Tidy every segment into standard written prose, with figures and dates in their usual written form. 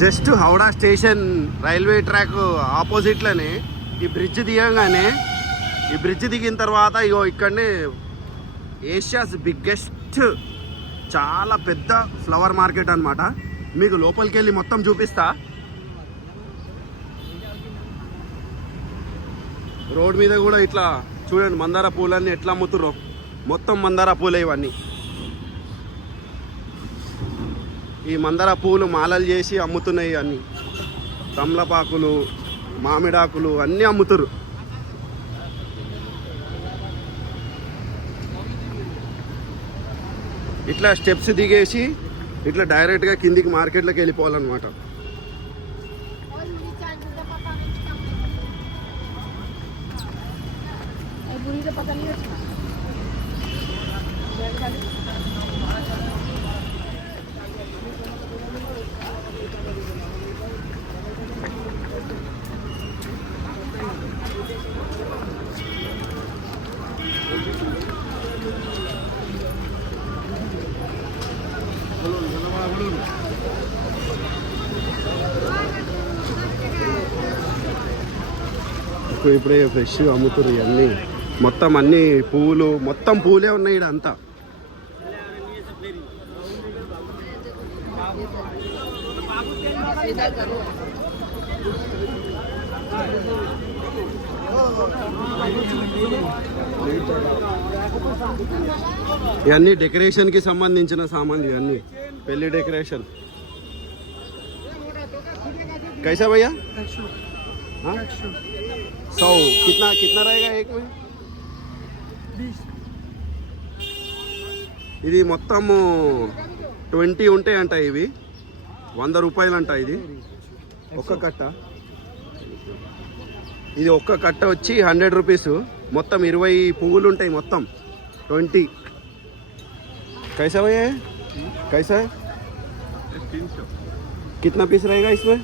Just Howrah station railway track ఆపోజిట్లోనే ఈ bridge దిగంగానే, ఈ బ్రిడ్జ్ దిగిన తర్వాత ఇగో ఇక్కడనే ఏషియాస్ బిగ్గెస్ట్ చాలా పెద్ద ఫ్లవర్ మార్కెట్ అన్నమాట. మీకు లోపలికి వెళ్ళి మొత్తం చూపిస్తా. రోడ్ మీద కూడా ఇట్లా చూడండి మందార పూలన్నీ ఎట్లా అమ్ముతుర్రో, మొత్తం మందార పూలే ఇవన్నీ. ఈ మందార పూలు మాలలు చేసి అమ్ముతున్నాయి అన్నీ. తమలపాకులు, మామిడాకులు అన్నీ అమ్ముతురు. ఇట్లా స్టెప్స్ దిగేసి ఇట్లా డైరెక్ట్గా కిందికి మార్కెట్లోకి వెళ్ళిపోవాలన్నమాట. ఇప్పుడే ఫ్రెష్ అమ్ముతురు ఇవన్నీ. మొత్తం అన్ని పూలు, మొత్తం పూలే ఉన్నాయి ఇక్కడ అంతా. ఇవన్నీ డెకరేషన్ కి సంబంధించిన సామాన్లు ఇవన్నీ, పెళ్లి డెకరేషన్. कैसा भैया? 100 कितना रहेगा एक में? 20. ఇది మొత్తము 20 ఉంటాయంట. ఇవి 100 రూపాయలు అంట. ఇది ఒక్క కట్ట. ఇది ఒక్క కట్ట వచ్చి 100 రూపీస్. మొత్తం 20 పువ్వులు ఉంటాయి. మొత్తం 20. कैसा भैया? कैसा है? 300. कितना पीस रहेगा इसमें?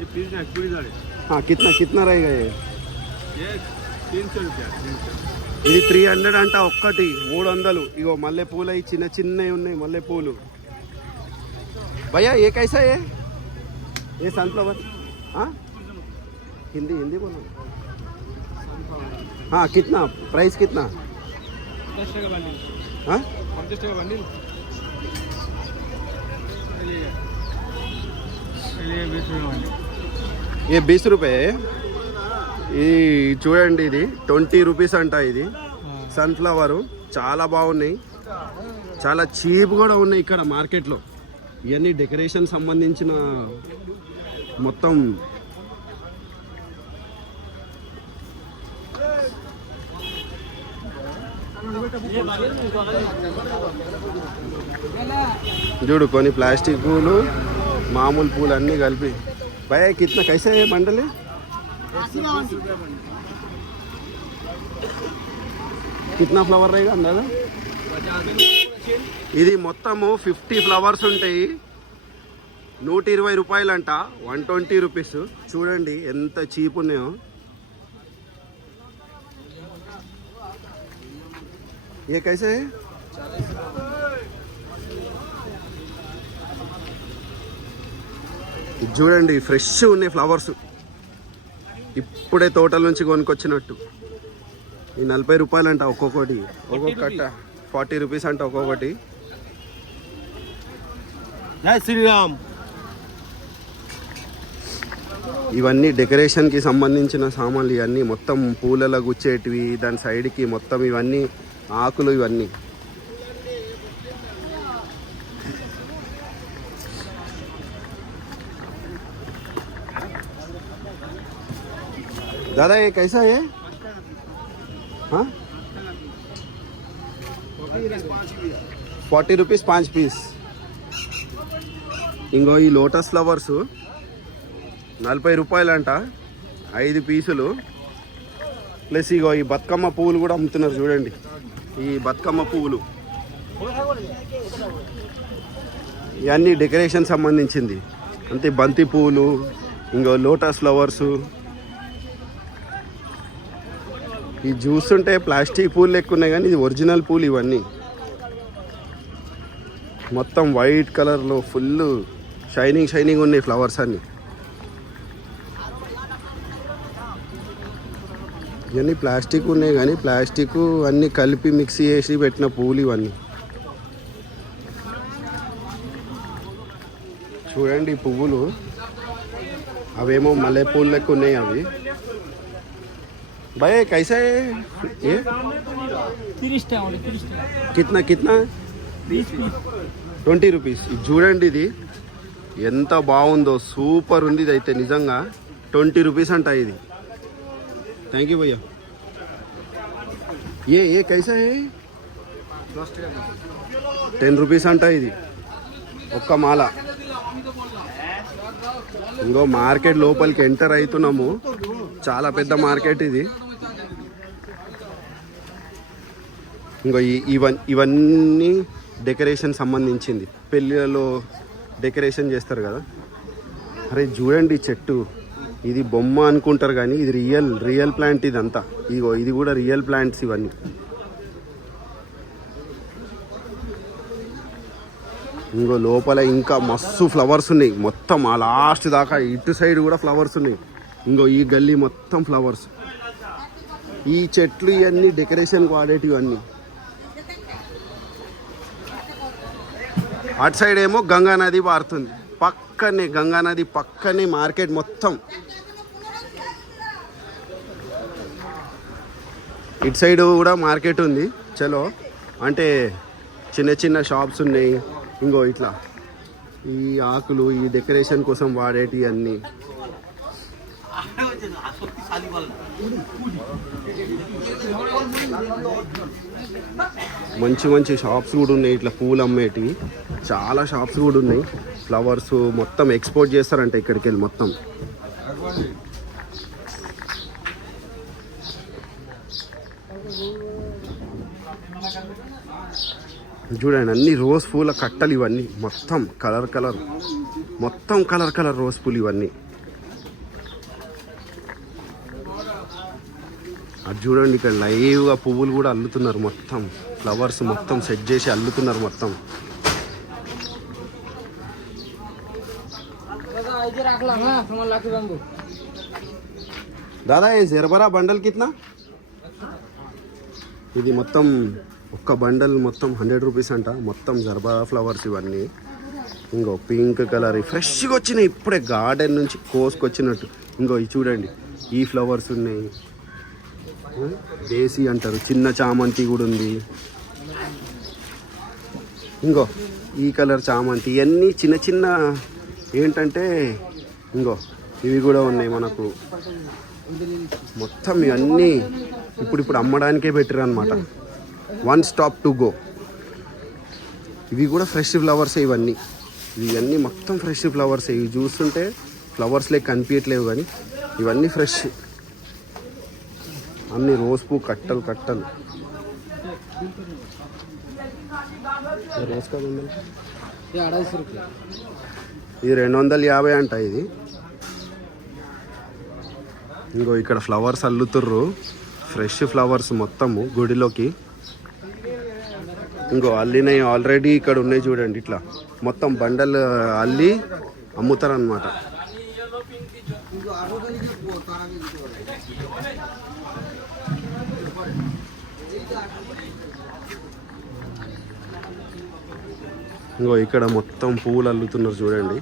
ये पीस है पूरी दाढ़ी. हाँ कितना रहेगा ये? 300 रुपया. ఇది 300 అంట ఒక్కటి. 300. ఇగో మల్లె పూలు అవి చిన్న చిన్నవి ఉన్నాయి మల్లె పూలు. भैया ये कैसा है? ये सनफ्लावर. हाँ हिंदी बोलो. हाँ कितना प्राइस कितना? 10 टका बंडल. हाँ 50 टका बंडल. ये 20 रुपये. ఇది చూడండి, ఇది 20 రూపీస్ అంట. ఇది సన్ఫ్లవరు చాలా బాగున్నాయి, చాలా చీప్ కూడా ఉన్నాయి ఇక్కడ మార్కెట్లో. ఇవన్నీ డెకరేషన్ సంబంధించిన మొత్తం. చూడు కొన్ని ప్లాస్టిక్ పూలు, మామూలు పూలు అన్నీ కలిపి. భయ కిतना कैसे है बंडल? कितना ఫ్లవర్ रहेगा अंदाजा? ఇది మొత్తము 50 ఫ్లవర్స్ ఉంటాయి. 120 రూపాయలు అంట. 120 రూపీస్. చూడండి ఎంత చీప్ ఉన్నాయో. ये कैसे है? చూడండి ఫ్రెష్ ఉన్నాయి ఫ్లవర్స్. ఇప్పుడే తోటల నుంచి కొనుక్కొచ్చినట్టు. ఈ 40 రూపాయలు అంట ఒక్కొక్కటి. ఒక్కొక్క కట్ట 40 రూపీస్ అంట ఒక్కొక్కటి. జై శ్రీరామ్. ఇవన్నీ డెకరేషన్కి సంబంధించిన సామాన్లు. ఇవన్నీ మొత్తం పూలలో గుచ్చేటివి. దాని సైడ్కి మొత్తం ఇవన్నీ ఆకులు. ఇవన్నీ दादा ये कैसा है? हाँ 40 rupees 5 పీస్. ఇంకో ఈ లోటస్ ఫ్లవర్స్ 40 రూపాయలంట 5 పీసులు. ప్లస్ ఇగో ఈ బతుకమ్మ పువ్వులు కూడా అమ్ముతున్నారు చూడండి. ఈ బతుకమ్మ పువ్వులు ఇవన్నీ డెకరేషన్ సంబంధించింది. అంతే బంతి పువ్వులు, ఇంకో లోటస్ ఫ్లవర్స్. ఈ చూస్తుంటే ప్లాస్టిక్ పూలు లెక్క ఉన్నాయి కానీ ఇది ఒరిజినల్ పూలు ఇవన్నీ. మొత్తం వైట్ కలర్లో ఫుల్ షైనింగ్ ఉన్నాయి ఫ్లవర్స్ అన్నీ. ఇవన్నీ ప్లాస్టిక్ ఉన్నాయి కానీ ప్లాస్టిక్ అన్నీ కలిపి మిక్సీ చేసి పెట్టిన పూలు ఇవన్నీ. చూడండి ఈ పువ్వులు, అవేమో మల్లె పూలు లెక్క ఉన్నాయి అవి. भाई कैसा है ये? 30 कितना 20 రూపీస్. ఇది చూడండి, ఇది ఎంత బాగుందో, సూపర్ ఉంది. ఇది అయితే నిజంగా 20 రూపీస్ అంట ఇది. థ్యాంక్ యూ భయ్యా. ఏ कैसा है? 10 రూపీస్ అంట ఇది ఒక్క మాల. ఇంకో మార్కెట్ లోపలికి ఎంటర్ అవుతున్నాము. చాలా పెద్ద మార్కెట్ ఇది. ఇంకో ఇవన్నీ డెకరేషన్ సంబంధించింది. పెళ్ళిళ్ళలో డెకరేషన్ చేస్తారు కదా. అరే చూడండి చెట్టు, ఇది బొమ్మ అనుకుంటారు కానీ ఇది రియల్ ప్లాంట్ ఇదంతా. ఇగో ఇది కూడా రియల్ ప్లాంట్స్ ఇవన్నీ. ఇంకో లోపల ఇంకా మస్తు ఫ్లవర్స్ ఉన్నాయి. మొత్తం ఆ లాస్ట్ దాకా ఇటు సైడ్ కూడా ఫ్లవర్స్ ఉన్నాయి. ఇంకో ఈ గల్లీ మొత్తం ఫ్లవర్స్. ఈ చెట్లు ఇవన్నీ డెకరేషన్కి వాడేటివి అన్నీ. అటు సైడ్ ఏమో గంగా నది పారుతుంది. పక్కనే గంగా నది పక్కనే మార్కెట్ మొత్తం. ఇటు సైడ్ కూడా మార్కెట్ ఉంది. చలో అంటే చిన్న షాప్స్ ఉన్నాయి. ఇంకో ఇట్లా ఈ ఆకులు ఈ డెకరేషన్ కోసం వాడేటివి అన్నీ. మంచి షాప్స్ కూడా ఉన్నాయి. ఇట్లా పూలు అమ్మేటివి చాలా షాప్స్ కూడా ఉన్నాయి. ఫ్లవర్స్ మొత్తం ఎక్స్పోర్ట్ చేస్తారంట ఇక్కడికి వెళ్ళి మొత్తం. చూడండి అన్ని రోజ్ పూల కట్టలు ఇవన్నీ. మొత్తం కలర్ రోజ్ పూలు ఇవన్నీ. అది చూడండి ఇక్కడ లైవ్గా పువ్వులు కూడా అల్లుతున్నారు. మొత్తం ఫ్లవర్స్ మొత్తం సెట్ చేసి అల్లుతున్నారు మొత్తం. దాదా ఏ జర్బరా బండల్ కిतना? ఇది మొత్తం ఒక్క బండల్ మొత్తం 100 రూపీస్ అంట. మొత్తం జర్బరా ఫ్లవర్స్ ఇవన్నీ. ఇంకో పింక్ కలర్ ఫ్రెష్గా వచ్చినాయి ఇప్పుడే గార్డెన్ నుంచి కోసుకొచ్చినట్టు. ఇంకో ఇవి చూడండి ఈ ఫ్లవర్స్ ఉన్నాయి. దేశీ అంటారు. చిన్న చామంతి కూడా ఉంది. ఇంకో ఈ కలర్ చామంతి. ఇవన్నీ చిన్న ఏంటంటే ఇంకో ఇవి కూడా ఉన్నాయి మనకు. మొత్తం ఇవన్నీ ఇప్పుడు అమ్మడానికే పెట్టారు అనమాట. One stop to go. ఇవి కూడా ఫ్రెష్ ఫ్లవర్స్ ఇవన్నీ. ఇవన్నీ మొత్తం ఫ్రెష్ ఫ్లవర్స్. ఇవి చూస్తుంటే ఫ్లవర్స్ లేక కనిపించట్లేవు కానీ ఇవన్నీ ఫ్రెష్. అన్ని రోజ్ పూ కట్టలు. ఇది 250 అంట ఇది. ఇంకో ఇక్కడ ఫ్లవర్స్ అల్లుతుర్రు. ఫ్రెష్ ఫ్లవర్స్ మొత్తము గుడిలోకి. ఇంకో అల్లినవి ఆల్రెడీ ఇక్కడ ఉన్నాయి చూడండి. ఇట్లా మొత్తం బండల్ అల్లి అమ్ముతారనమాట. ఇంకో ఇక్కడ మొత్తం పువ్వులు అల్లుతున్నారు చూడండి.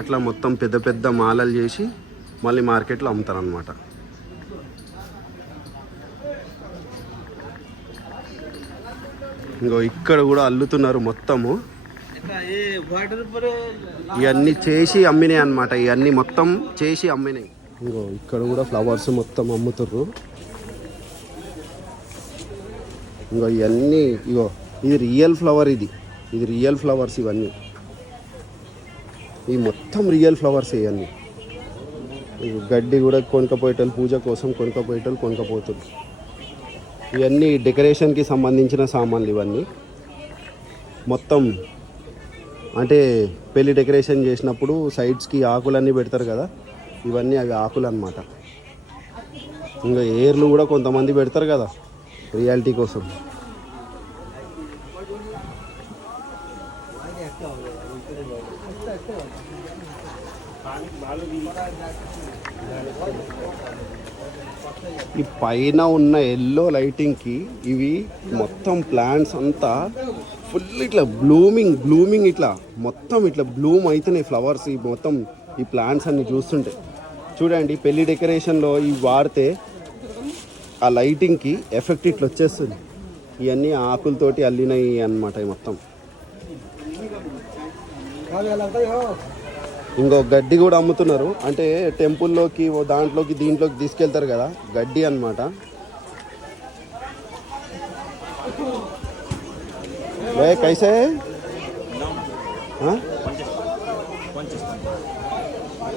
అట్లా మొత్తం పెద్ద మాలలు చేసి మళ్ళీ మార్కెట్లో అమ్ముతారనమాట. ఇంకో ఇక్కడ కూడా అల్లుతున్నారు మొత్తము. ఇవన్నీ చేసి అమ్మినాయి అన్నమాట. ఇవన్నీ మొత్తం చేసి అమ్మినాయి. ఇంకో ఇక్కడ కూడా ఫ్లవర్స్ మొత్తం అమ్ముతుర్రు. ఇంకో ఇవన్నీ ఇగో ఇది రియల్ ఫ్లవర్. ఇది రియల్ ఫ్లవర్స్. ఇవన్నీ ఈ మొత్తం రియల్ ఫ్లవర్స్. ఇవన్నీ గడ్డి కూడా కొనుక్కపోయేటోళ్ళు, పూజ కోసం కొనుక్కపోతారు. ఇవన్నీ డెకరేషన్కి సంబంధించిన సామాన్లు. ఇవన్నీ మొత్తం అంటే పెళ్లి డెకరేషన్ చేసినప్పుడు సైడ్స్కి ఆకులన్నీ పెడతారు కదా, ఇవన్నీ అవి ఆకులు అన్నమాట. ఇంకా ఏర్లు కూడా కొంతమంది పెడతారు కదా రియాలిటీ కోసం. ఈ పైన ఉన్న ఎల్లో లైటింగ్కి ఇవి మొత్తం ప్లాంట్స్ అంతా ఫుల్ ఇట్లా బ్లూమింగ్ ఇట్లా మొత్తం ఇట్లా బ్లూమ్ అవుతున్నాయి ఫ్లవర్స్. ఈ మొత్తం ఈ ప్లాంట్స్ అన్ని చూస్తుంటే చూడండి, పెళ్లి డెకరేషన్లో ఇవి వాడితే ఆ లైటింగ్కి ఎఫెక్ట్ ఇట్లా వచ్చేస్తుంది. ఇవన్నీ ఆకులతోటి అల్లినాయి అన్నమాట మొత్తం. ఇంకో గడ్డి కూడా అమ్ముతున్నారు. అంటే టెంపుల్లోకి దీంట్లోకి తీసుకెళ్తారు కదా, గడ్డి అన్నమాట. కైసే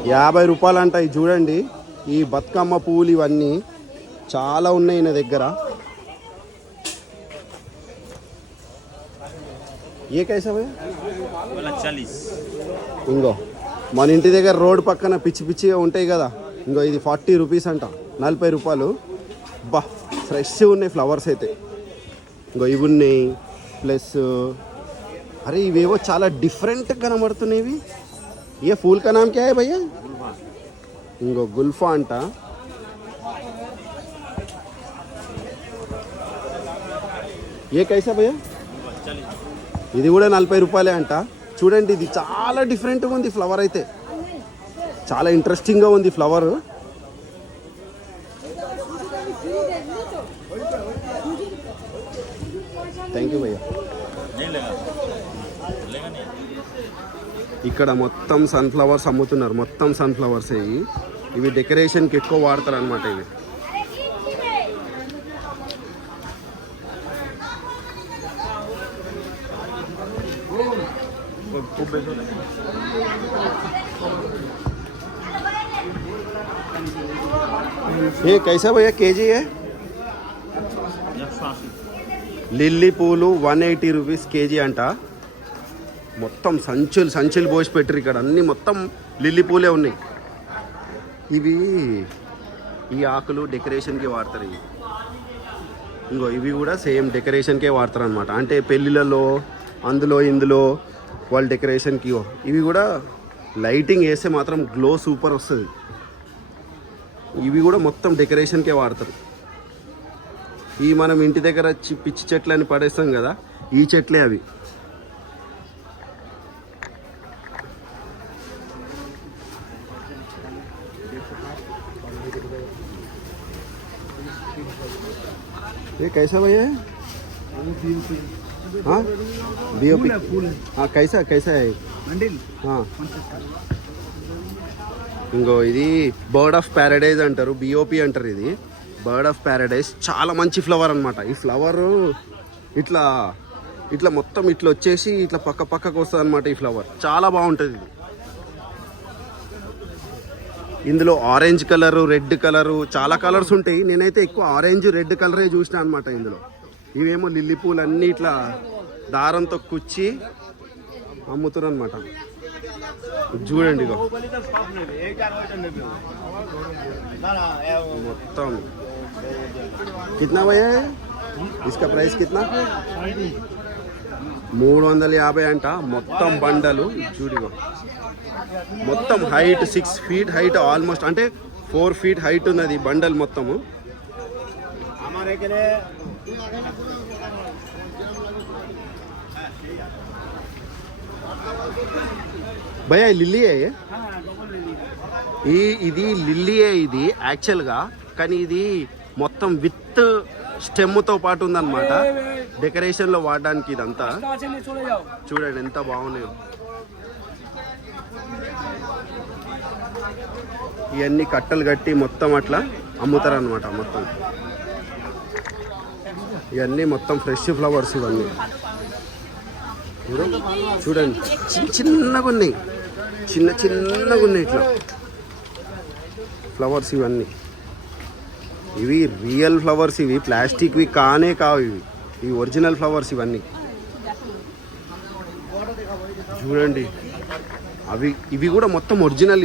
50 రూపాయలు అంట. ఇవి చూడండి, ఈ బతుకమ్మ పువ్వులు ఇవన్నీ చాలా ఉన్నాయి నా దగ్గర. ఏ కైసా భయ్యా? ఇంకో మన ఇంటి దగ్గర రోడ్ పక్కన పిచ్చిగా ఉంటాయి కదా, ఇంకో ఇది 40 రూపీస్ అంట, 40 రూపాయలు. బా ఫ్రెష్ ఉన్నాయి ఫ్లవర్స్ అయితే. ఇంకో ఇవి ఉన్నాయి. ప్లస్ అరే ఇవేవో చాలా డిఫరెంట్ కనబడుతున్నాయి. ఏ ఫూల్ కా నామ్ క్యా హై భయ్యా? ఇంకో గుల్ఫా అంట. ఏ కైసా భయ్యా? ఇది కూడా 40 రూపాయలే అంట. చూడండి, ఇది చాలా డిఫరెంట్గా ఉంది ఫ్లవర్ అయితే. చాలా ఇంట్రెస్టింగ్గా ఉంది ఫ్లవర్. థ్యాంక్ యూ భయ్యా. ఇక్కడ మొత్తం సన్ఫ్లవర్స్ అమ్ముతున్నారు. మొత్తం సన్ఫ్లవర్స్ ఇవి డెకరేషన్కి ఎక్కువ వాడతారు అనమాట. ఇవి ఏ కైసా భయ్యా కేజీ? లిల్లీ పూలు 180 రూపీస్ కేజీ అంట. మొత్తం సంచులు పోసి పెట్టరు ఇక్కడ. అన్నీ మొత్తం లిల్లీ పూలే ఉన్నాయి. ఇవి ఈ ఆకులు డెకరేషన్కి వాడతారు. ఇంకో ఇవి కూడా సేమ్ డెకరేషన్కే వాడతారు అనమాట. అంటే పెళ్ళిళ్ళలో ఇందులో వాళ్ళు డెకరేషన్కి. ఇవి కూడా లైటింగ్ వేస్తే మాత్రం గ్లో సూపర్ వస్తుంది. ఇవి కూడా మొత్తం డెకరేషన్కే వాడతారు. ఈ మనం ఇంటి దగ్గర పిచ్చి చెట్లని పడేస్తాం కదా, ఈ చెట్లే అవి. ये कैसा भैया है? हाँ बीओपी। हाँ कैसा है? हाँ ఇంకో ఇది బర్డ్ ఆఫ్ ప్యారడైజ్ అంటారు, బిఓపి అంటారు. ఇది బర్డ్ ఆఫ్ ప్యారడైజ్ చాలా మంచి ఫ్లవర్ అనమాట. ఈ ఫ్లవర్ ఇట్లా మొత్తం ఇట్లా వచ్చేసి ఇట్లా పక్కకు వస్తుంది అనమాట. ఈ ఫ్లవర్ చాలా బాగుంటుంది. ఇది ఇందులో ఆరెంజ్ కలరు, రెడ్ కలరు, చాలా కలర్స్ ఉంటాయి. నేనైతే ఎక్కువ ఆరెంజ్ రెడ్ కలరే చూసిన అనమాట ఇందులో. ఇవేమో లిల్లీ పూలు అన్నీ ఇట్లా దారంతో కుచ్చి అమ్ముతున్నారు అనమాట. చూడండి ఇగో మొత్తం. కిतना భయ్యా? ఇస్కా ప్రైస్ కిतना? 350 అంట మొత్తం బండలు. చూడిగో మొత్తం హైట్ 6 feet హైట్, ఆల్మోస్ట్ అంటే 4 feet హైట్ ఉన్నది బండల్ మొత్తము. భయ్యా లిల్లీయే? ఇది లిల్లీయే ఇది యాక్చువల్గా, కానీ ఇది మొత్తం విత్ స్టెమ్తో పాటు ఉందన్నమాట. డెకరేషన్లో వాడడానికి ఇదంతా कहाँ से ले चले जाओ చూడండి ఎంత బాగున్నాయో. ఇవన్నీ కట్టలు కట్టి మొత్తం అట్లా అమ్ముతారు అనమాట. మొత్తం ఇవన్నీ మొత్తం ఫ్రెష్ ఫ్లవర్స్ ఇవన్నీ చూడండి చిన్నగా ఉన్నాయి, చిన్నగా ఉన్నాయి ఇట్లా ఫ్లవర్స్ ఇవన్నీ. ఇవి రియల్ ఫ్లవర్స్, ఇవి ప్లాస్టిక్వి కానే కావు, ఇవి ఒరిజినల్ ఫ్లవర్స్ ఇవన్నీ చూడండి. ఇవి కూడా మొత్తం ఒరిజినల్,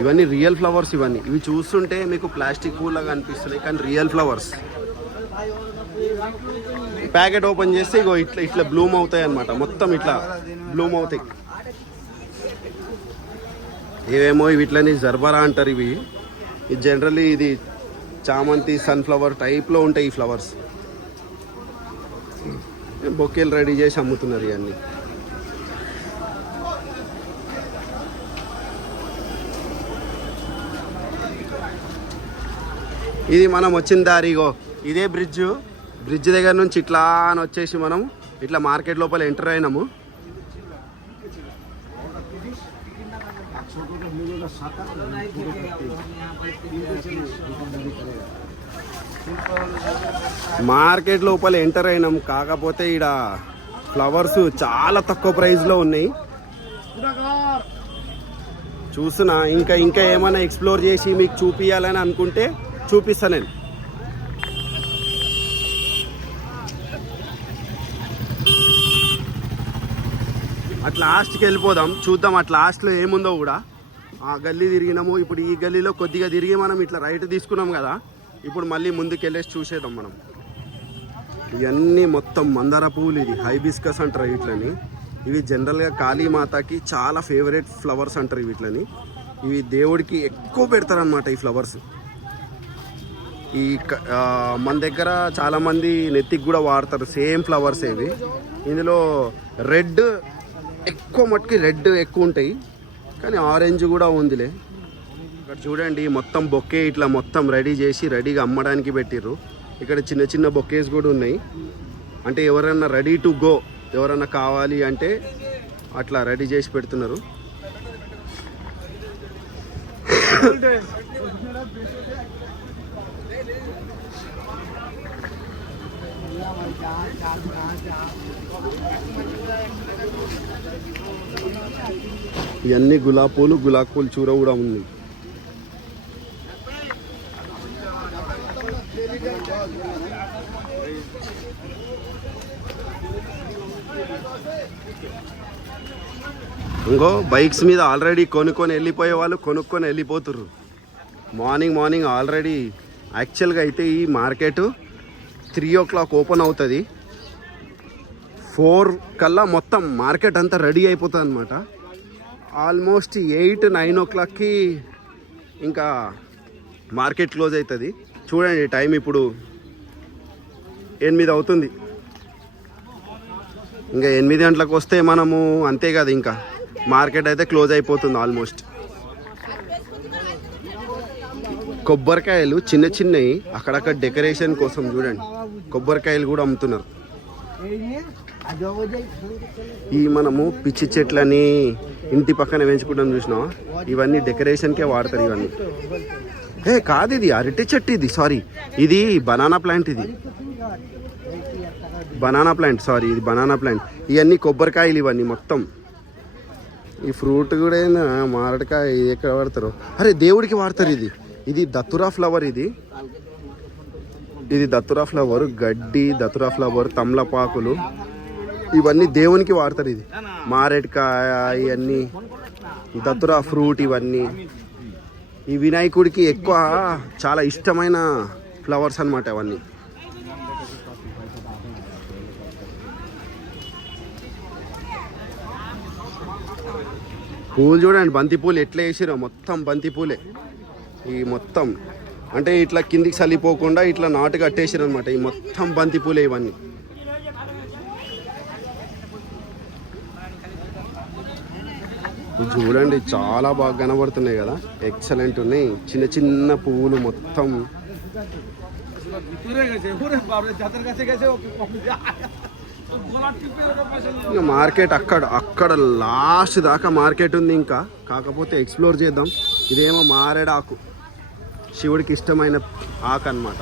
ఇవన్నీ రియల్ ఫ్లవర్స్ ఇవన్నీ. ఇవి చూస్తుంటే మీకు ప్లాస్టిక్ పూల్ లాగా అనిపిస్తున్నాయి కానీ రియల్ ఫ్లవర్స్. ప్యాకెట్ ఓపెన్ చేస్తే ఇగో ఇట్లా బ్లూమ్ అవుతాయి అన్నమాట. మొత్తం ఇట్లా బ్లూమ్ అవుతాయి. ఏవేమో ఇవి ఇట్లని జర్బరా అంటారు. ఇవి జనరల్లీ ఇది చామంతి సన్ఫ్లవర్ టైప్లో ఉంటాయి ఈ ఫ్లవర్స్. బొకేలు రెడీ చేసి అమ్ముతున్నారు ఇవన్నీ. ఇది మనం వచ్చిన దారిగో ఇదే బ్రిడ్జ్ దగ్గర నుంచి ఇట్లా అని వచ్చేసి మనం ఇట్లా మార్కెట్ లోపల ఎంటర్ అయినాము. మార్కెట్ లోపల ఎంటర్ అయినాం. కాకపోతే ఇక్కడ ఫ్లవర్స్ చాలా తక్కువ ప్రైస్లో ఉన్నాయి. చూస్తున్నా ఇంకా ఏమైనా ఎక్స్ప్లోర్ చేసి మీకు చూపించాలని అనుకుంటే చూపిస్తా నేను. అట్ లాస్ట్కి వెళ్ళిపోదాం, చూద్దాం అట్ లాస్ట్లో ఏముందో కూడా. ఆ గల్లీ తిరిగినాము, ఇప్పుడు ఈ గల్లీలో కొద్దిగా తిరిగి మనం ఇట్లా రైట్ తీసుకున్నాం కదా, ఇప్పుడు మళ్ళీ ముందుకు వెళ్ళేసి చూసేద్దాం మనం. ఇవన్నీ మొత్తం మందార పువ్వులు, ఇది హైబిస్కస్ అంటారు వీటిని. ఇవి జనరల్గా కాళీమాతకి చాలా ఫేవరెట్ ఫ్లవర్స్ అంటారు వీటిని. ఇవి దేవుడికి ఎక్కువ పెడతారనమాట ఈ ఫ్లవర్స్. మన దగ్గర చాలామంది నెత్తికి కూడా వాడతారు సేమ్ ఫ్లవర్స్ ఇవి. ఇందులో రెడ్ ఎక్కువ మట్టుకి రెడ్ ఎక్కువ ఉంటాయి కానీ ఆరెంజ్ కూడా ఉందిలే. ఇక్కడ చూడండి మొత్తం బొకే ఇట్లా మొత్తం రెడీ చేసి రెడీగా అమ్మడానికి పెట్టిర్రు. ఇక్కడ చిన్న బొకేస్ కూడా ఉన్నాయి. అంటే ఎవరైనా రెడీ టు గో, ఎవరైనా కావాలి అంటే అట్లా రెడీ చేసి పెడుతున్నారు. ఇవన్నీ గులాబీ పూలు చూర కూడా ఉంది. ఇంకో బైక్స్ మీద ఆల్రెడీ కొనుక్కొని వెళ్ళిపోయే వాళ్ళు కొనుక్కొని వెళ్ళిపోతుర్రు. Morning already. యాక్చువల్గా అయితే ఈ మార్కెట్ 3 o'clock ఓపెన్ అవుతుంది. 4 కల్లా మొత్తం మార్కెట్ అంతా రెడీ అయిపోతుంది అనమాట. ఆల్మోస్ట్ 8-9 o'clockకి ఇంకా మార్కెట్ క్లోజ్ అవుతుంది. చూడండి టైం ఇప్పుడు 8 అవుతుంది. ఇంకా 8 గంటలకు వస్తే మనము అంతే కదా, ఇంకా మార్కెట్ అయితే క్లోజ్ అయిపోతుంది ఆల్మోస్ట్. కొబ్బరికాయలు చిన్నవి అక్కడక్కడ డెకరేషన్ కోసం చూడండి, కొబ్బరికాయలు కూడా అమ్ముతున్నారు. ఈ మనము పిచ్చి చెట్లని ఇంటి పక్కన పెంచుకుంటాం చూసినా, ఇవన్నీ డెకరేషన్కే వాడతారు ఇవన్నీ. కాదు ఇది అరటి చెట్టు, ఇది సారీ ఇది బనానా ప్లాంట్, ఇది బనానా ప్లాంట్, సారీ ఇది బనానా ప్లాంట్. ఇవన్నీ కొబ్బరికాయలు ఇవన్నీ మొత్తం. ఈ ఫ్రూట్ కూడా మారడికాయ ఇది ఎక్కడ వాడతారు, అరే దేవుడికి వాడతారు. ఇది దతురా ఫ్లవర్, ఇది దతురా ఫ్లవర్, గడ్డి దతురా ఫ్లవర్, తమలపాకులు ఇవన్నీ దేవునికి వాడతారు. ఇది మారేడుకాయ, ఇవన్నీ దతురా ఫ్రూట్, ఇవన్నీ ఈ వినాయకుడికి ఎక్కువ చాలా ఇష్టమైన ఫ్లవర్స్ అన్నమాట అవన్నీ. పూలు చూడండి, బంతి పూలు ఎట్లా వేసిరో, మొత్తం బంతి పూలే. ఈ మొత్తం అంటే ఇట్లా కిందికి చల్లిపోకుండా ఇట్లా నాటు కట్టేసారు అనమాట. ఈ మొత్తం బంతి పూలే ఇవన్నీ. చూడండి చాలా బాగా కనబడుతున్నాయి కదా, ఎక్సలెంట్ ఉన్నాయి. చిన్న పువ్వులు మొత్తం ఇంకా మార్కెట్ అక్కడ లాస్ట్ దాకా మార్కెట్ ఉంది ఇంకా. కాకపోతే ఎక్స్ప్లోర్ చేద్దాం. ఇదేమో మారేడాకు, శివుడికి ఇష్టమైన ఆకు అన్నమాట.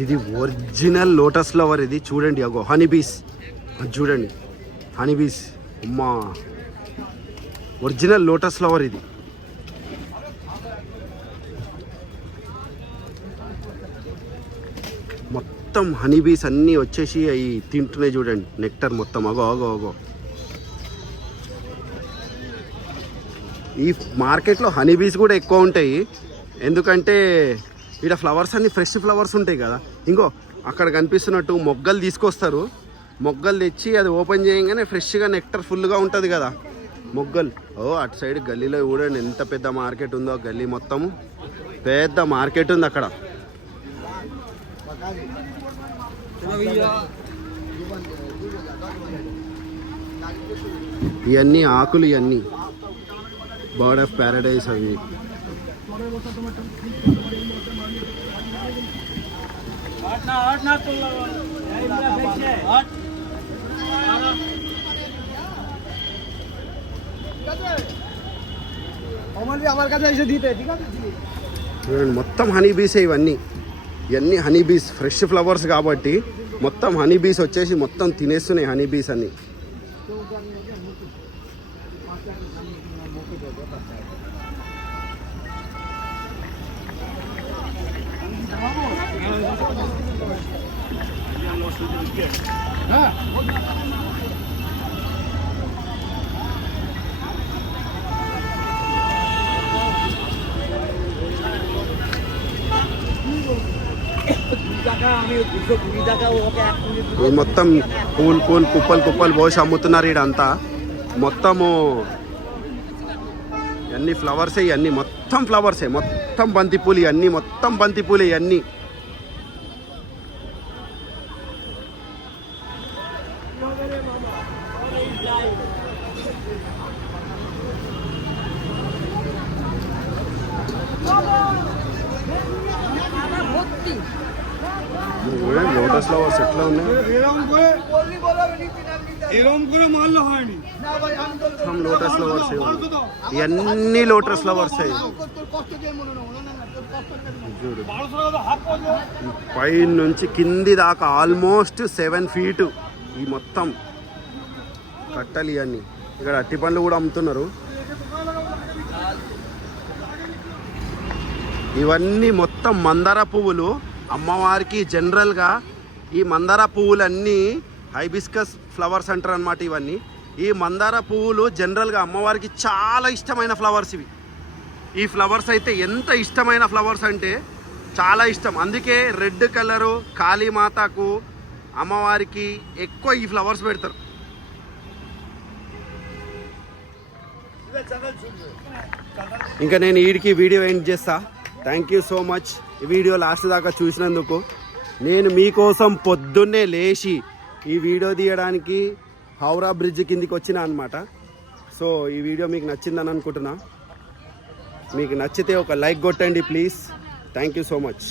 ఇది ఒరిజినల్ లోటస్ ఫ్లవర్. ఇది చూడండి, అగో హనీబీస్, అది చూడండి హనీబీస్. అమ్మా, ఒరిజినల్ లోటస్ ఫ్లవర్ ఇది. మొత్తం హనీబీస్ అన్నీ వచ్చేసి అవి తింటున్నాయి చూడండి, నెక్టర్ మొత్తం. అగో అగో అగో. ఈ మార్కెట్లో హనీబీస్ కూడా ఎక్కువ ఉంటాయి, ఎందుకంటే ఇక్కడ ఫ్లవర్స్ అన్ని ఫ్రెష్ ఫ్లవర్స్ ఉంటాయి కదా. ఇంకో అక్కడ కనిపిస్తున్నట్టు మొగ్గలు తీసుకొస్తారు. మొగ్గలు తెచ్చి అది ఓపెన్ చేయగానే ఫ్రెష్గా నెక్టర్ ఫుల్గా ఉంటుంది కదా మొగ్గలు. ఓ అటు సైడ్ గల్లీలో చూడండి ఎంత పెద్ద మార్కెట్ ఉందో. గల్లీ మొత్తము పెద్ద మార్కెట్ ఉంది అక్కడ. ఇవన్నీ ఆకులు, ఇవన్నీ బర్డ్ ఆఫ్ ప్యారడైజ్ అవి. చూడండి మొత్తం హనీ బీసే ఇవన్నీ. ఇవన్నీ హనీ బీస్, ఫ్రెష్ ఫ్లవర్స్ కాబట్టి మొత్తం హనీ బీస్ వచ్చేసి మొత్తం తినేస్తున్నాయి హనీ బీస్ అన్ని. మొత్తం పూలు కుప్పలు పోసి అమ్ముతున్నారు ఈడంతా. మొత్తము ఇవన్నీ ఫ్లవర్సే, ఇవన్నీ మొత్తం ఫ్లవర్సే, మొత్తం బంతిపూలు ఇవన్నీ, మొత్తం బంతిపూలు ఇవన్నీ. లోటస్ ఫ్లవర్స్ ఎట్లా ఉన్నాయి, లోటస్ ఫ్లవర్స్ ఇవన్నీ లోటస్ ఫ్లవర్స్. చూడు పై నుంచి కింది దాకా ఆల్మోస్ట్ 7 feet ఈ మొత్తం కట్టలు ఇవన్నీ. ఇక్కడ అట్టి పండ్లు కూడా అమ్ముతున్నారు. ఇవన్నీ మొత్తం మందార పువ్వులు అమ్మవారికి. జనరల్గా ఈ మందార పువ్వులన్నీ హైబిస్కస్ ఫ్లవర్స్ అంటారు అన్నమాట ఇవన్నీ. ఈ మందార పువ్వులు జనరల్గా అమ్మవారికి చాలా ఇష్టమైన ఫ్లవర్స్ ఇవి. ఈ ఫ్లవర్స్ అయితే ఎంత ఇష్టమైన ఫ్లవర్స్ అంటే చాలా ఇష్టం. అందుకే రెడ్ కలరు కాళీమాతకు అమ్మవారికి ఎక్కువ ఈ ఫ్లవర్స్ పెడతారు. ఇంకా నేను వీడికి వీడియో ఎండ్ చేస్తా. థ్యాంక్ యూ సో మచ్ ఈ వీడియో లాస్ట్ దాకా చూసినందుకు. నేను మీకోసం పొద్దున్నే లేచి ఈ వీడియో తీయడానికి హౌరా బ్రిడ్జ్ కిందికి వచ్చిన అనమాట. సో ఈ వీడియో మీకు నచ్చిందని అనుకుంటున్నా. మీకు నచ్చితే ఒక లైక్ కొట్టండి please. Thank you so much.